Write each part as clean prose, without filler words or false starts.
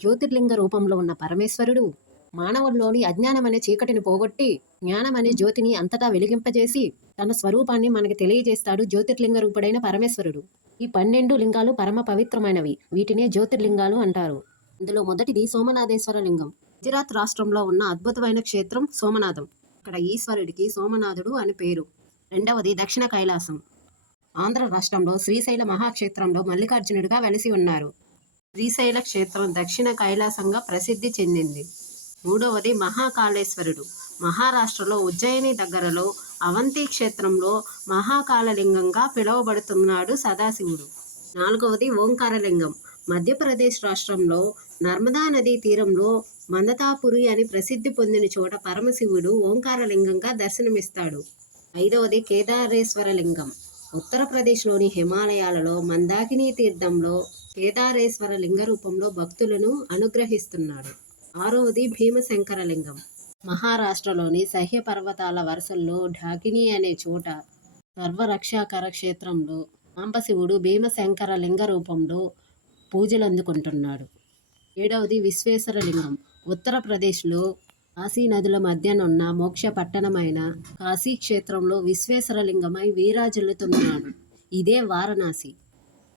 జ్యోతిర్లింగ రూపంలో ఉన్న పరమేశ్వరుడు మానవుల్లోని అజ్ఞానమనే చీకటిని పోగొట్టి జ్ఞానమనే జ్యోతిని అంతటా వెలిగింపజేసి తన స్వరూపాన్ని మనకి తెలియజేస్తాడు జ్యోతిర్లింగ రూపుడైన పరమేశ్వరుడు. ఈ 12 లింగాలు పరమ పవిత్రమైనవి. వీటినే జ్యోతిర్లింగాలు అంటారు. అందులో మొదటిది సోమనాథేశ్వర లింగం. గుజరాత్ రాష్ట్రంలో ఉన్న అద్భుతమైన క్షేత్రం సోమనాథం. ఇక్కడ ఈశ్వరుడికి సోమనాథుడు అని పేరు. రెండవది దక్షిణ కైలాసం. ఆంధ్ర రాష్ట్రంలో శ్రీశైల మహాక్షేత్రంలో మల్లికార్జునుడిగా వెలిసి ఉన్నారు. శ్రీశైల క్షేత్రం దక్షిణ కైలాసంగా ప్రసిద్ధి చెందింది. మూడవది మహాకాళేశ్వరుడు. మహారాష్ట్రలో ఉజ్జయిని దగ్గరలో అవంతి క్షేత్రంలో మహాకాళలింగంగా పిలువబడుతున్నాడు సదాశివుడు. నాలుగవది ఓంకారలింగం. మధ్యప్రదేశ్ రాష్ట్రంలో నర్మదా నదీ తీరంలో మందతాపురి అని ప్రసిద్ధి పొందిన చోట పరమశివుడు ఓంకారలింగంగా దర్శనమిస్తాడు. ఐదవది కేదారేశ్వర లింగం. ఉత్తరప్రదేశ్లోని హిమాలయాలలో మందాకిని తీర్థంలో కేదారేశ్వర లింగ రూపంలో భక్తులను అనుగ్రహిస్తున్నాడు. ఆరవది భీమశంకర లింగం. మహారాష్ట్రలోని సహ్య పర్వతాల వరుసల్లో ఢాకిని అనే చోట సర్వరక్షాకర క్షేత్రంలో సాంబశివుడు భీమశంకర లింగ రూపంలో పూజలందుకుంటున్నాడు. ఏడవది విశ్వేశ్వర లింగం. ఉత్తరప్రదేశ్లో కాశీ నదుల మధ్యనున్న మోక్ష పట్టణమైన కాశీ క్షేత్రంలో విశ్వేశ్వర లింగమై వీరాజల్లుతున్నాడు. ఇదే వారణాసి.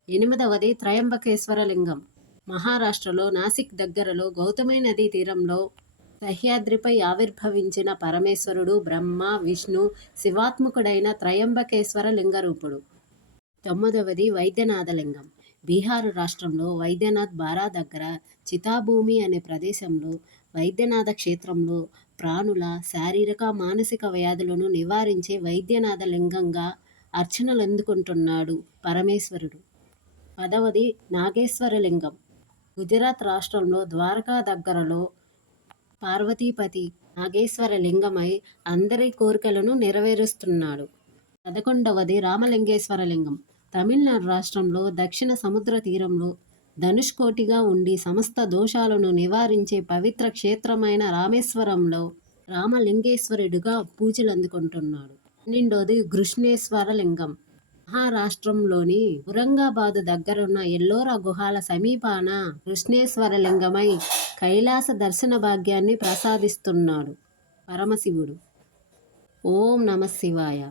ఎనిమిదవది త్రయంబకేశ్వర లింగం. మహారాష్ట్రలో నాసిక్ దగ్గరలో గౌతమి నదీ తీరంలో సహ్యాద్రిపై ఆవిర్భవించిన పరమేశ్వరుడు బ్రహ్మ విష్ణు శివాత్మకుడైన త్రయంబకేశ్వర లింగరూపుడు. తొమ్మిదవది వైద్యనాథలింగం. బీహారు రాష్ట్రంలో వైద్యనాథ్ బారా దగ్గర చితాభూమి అనే ప్రదేశంలో వైద్యనాథ క్షేత్రంలో ప్రాణుల శారీరక మానసిక వ్యాధులను నివారించే వైద్యనాథ లింగంగా అర్చనలందుకుంటున్నాడు పరమేశ్వరుడు. పదవది నాగేశ్వర లింగం. గుజరాత్ రాష్ట్రంలో ద్వారకా దగ్గరలో పార్వతీపతి నాగేశ్వర లింగమై అందరి కోరికలను నెరవేరుస్తున్నాడు. 11వది రామలింగేశ్వర లింగం. తమిళనాడు రాష్ట్రంలో దక్షిణ సముద్ర తీరంలో ధనుష్కోటిగా ఉండి సమస్త దోషాలను నివారించే పవిత్ర క్షేత్రమైన రామేశ్వరంలో రామలింగేశ్వరుడిగా పూజలందుకుంటున్నాడు. 12వది కృష్ణేశ్వర లింగం. మహారాష్ట్రంలోని ఔరంగాబాదు దగ్గరున్న ఎల్లోరా గుహాల సమీపాన కృష్ణేశ్వర లింగమై కైలాస దర్శన భాగ్యాన్ని ప్రసాదిస్తున్నాడు పరమశివుడు. ఓం నమః శివాయ.